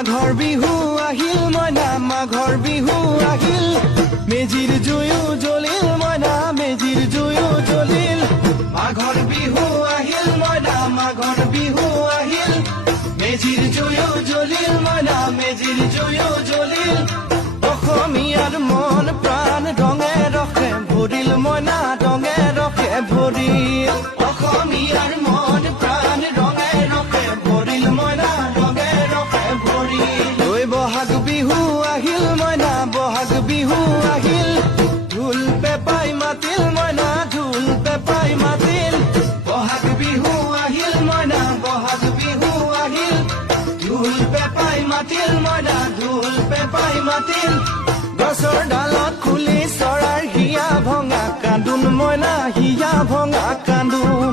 মাঘৰ বিহু আহিল মইনা মাঘৰ বিহু আহিল মেজিৰ জুয়ো জ্বলিল মইনা মেজিৰ জুয়ো জ্বলিল মাঘৰ বিহু আহিল মইনা মাঘৰ বিহু আহিল মেজিৰ জুয়ো জ্বলিল মইনা মেজিৰ জুয়ো জ্বলিল অসমীয়াৰ মন প্ৰাণ ৰঙে ৰখে ভৰিল মইনা ৰঙে ৰখে ভৰিল অসমীয়াৰ মন প্ৰাণ ৰঙে ৰখে ভৰিল মইনা ৰঙে ৰখে ভৰিল ঐ বহাগ বিহু আহিল মইনা বহাগ বিহু আহিল ঢোল পেপাই মাতিল মইনা ঢোল পেপাই মাতিল বহাগ বিহু আহিল মইনা বহাগ বিহু আহিল ঢোল পেপাই মাতিল মইনা ঢোল পেপাই মাতিল গছৰ ডালত খুলি চৰাইৰ হিয়া ভঙা কান্দোন মইনা হিয়া ভঙা কান্দোন